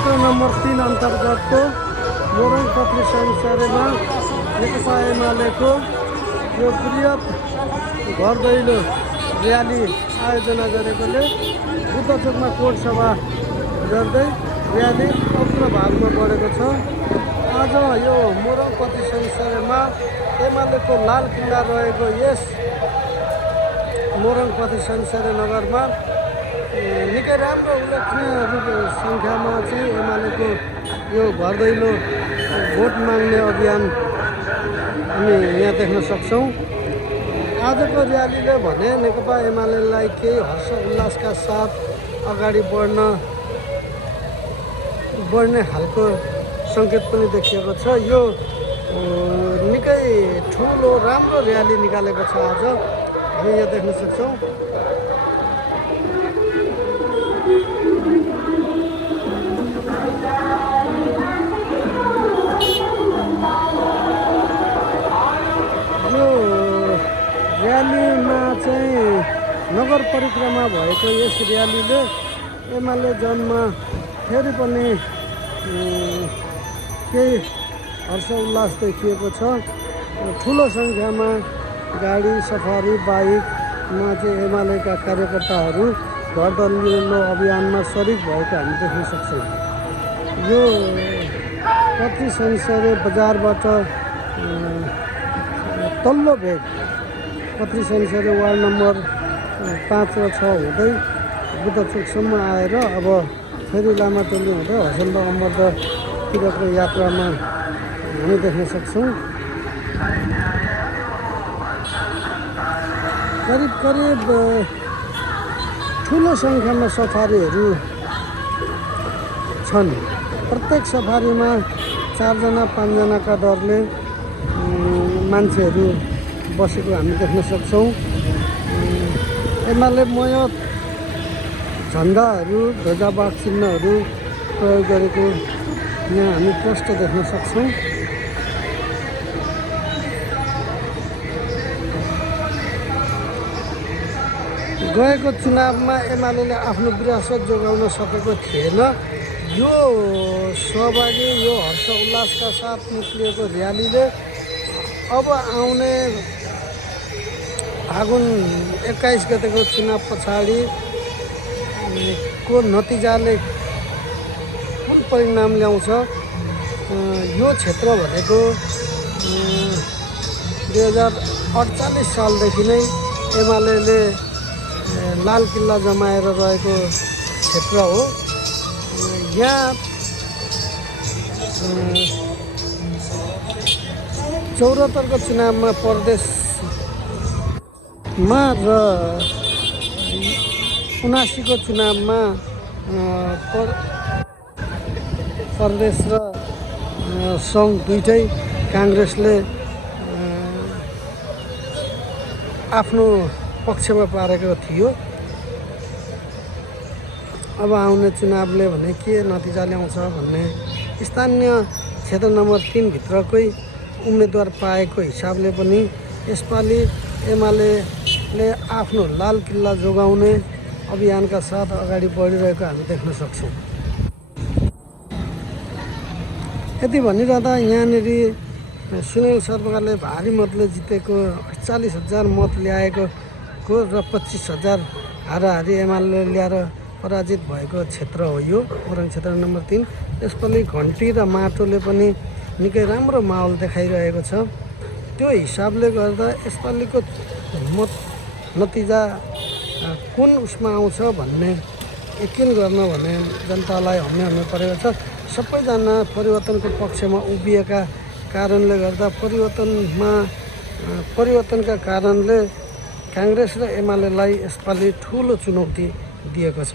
क्षेत्र नम्बर 3 अन्तर्गतको मोरङ पत्री संसारमा नेकपा एमालेको यो बृहत घर दैलो र्याली आयोजना गरेकोले बुद्ध चोकमा कोट सभा गर्दै र्याली अग्लो भागमा बढेको छ। आज यो मोरङ पत्री संसारमा एमालेको लाल किल्ला रहेको यस मोरङ पत्री संसार नगरमा निकै राम्रो उल्लेखनीय सङ्ख्यामा चाहिँ एमालेको यो घर दैलो भोट माग्ने अभियान हामी यहाँ देख्न सक्छौँ। आजको र्यालीले भने नेकपा एमालेलाई केही हर्ष उल्लासका साथ अगाडि बढ्ने खालको सङ्केत पनि देखिएको छ। यो निकै ठुलो राम्रो र्याली निकालेको छ। आज हामी यहाँ देख्न सक्छौँ। र्यालीमा चाहिँ नगर परिक्रमा भएको यस र्यालीले एमाले जनमा फेरि पनि केही हर्ष उल्लास देखिएको छ। ठुलो सङ्ख्यामा गाडी सफारी बाइकमा चाहिँ एमालेका कार्यकर्ताहरू घर दैलो अभियानमा सरिक भएको हामी देख्न सक्छौँ। यो पत्री संसार बजारबाट तल्लो भेग पत्री संसार वार्ड नम्बर 5 र 6 हुँदै बुद्ध चोकसम्म आएर अब फेरि लामाटोली हुँदै हसन्त अमरदतिरको यात्रामा हामी देख्न सक्छौँ। करिब ठुलो सङ्ख्यामा सफारीहरू छन्। प्रत्येक सफारीमा 4 जना 5 जनाका दरले मान्छेहरू बसेको हामी देख्न सक्छौँ। एमालेमय झन्डाहरू ध्वजावाहक चिन्हहरू प्रयोग गरेको यहाँ हामी प्रष्ट देख्न सक्छौँ। गएको चुनावमा एमालेले आफ्नो विरासत जोगाउन सकेको थिएन। यो सहभागी यो हर्ष उल्लासका साथ निक्लिएको र्यालीले अब आउने फागुन 21 गतेको चुनाव पछाडिको नतिजाले कुन परिणाम ल्याउँछ। यो क्षेत्र भनेको 2048 सालदेखि नै एमालेले लाल किल्ला जमाएर रहेको क्षेत्र हो। यहाँ 74को चुनावमा प्रदेशमा र 79को चुनावमा प्रदेश र सङ्घ दुईटै काङ्ग्रेसले आफ्नो पक्षमा पारेको थियो। अब आउने चुनावले भने के नतिजा ल्याउँछ भन्ने स्थानीय क्षेत्र नम्बर 3 भित्रकै उम्मेदवार पाएको हिसाबले पनि यसपालि एमालेले आफ्नो लाल किल्ला जोगाउने अभियानका साथ अगाडि बढिरहेको हामी देख्न सक्छौँ। यति भनिरहँदा यहाँनिर सुनिल शर्माले भारी मतले जितेको 48,000 मत ल्याएको र 25,000 हाराहारी एमाले ल्याएर पराजित भएको क्षेत्र हो यो मोरङ क्षेत्र नम्बर 3। यसपालि घन्टी र माटोले पनि निकै राम्रो माहौल देखाइरहेको छ। त्यो हिसाबले गर्दा यसपालिको मत नतिजा कुन उसमा आउँछ भन्ने यकिन गर्न भने जनतालाई हम्ने परेको छ। सबैजना परिवर्तनको पक्षमा उभिएका कारणले गर्दा परिवर्तनका कारणले काङ्ग्रेस र एमालेलाई यसपालि ठुलो चुनौती दिएको छ।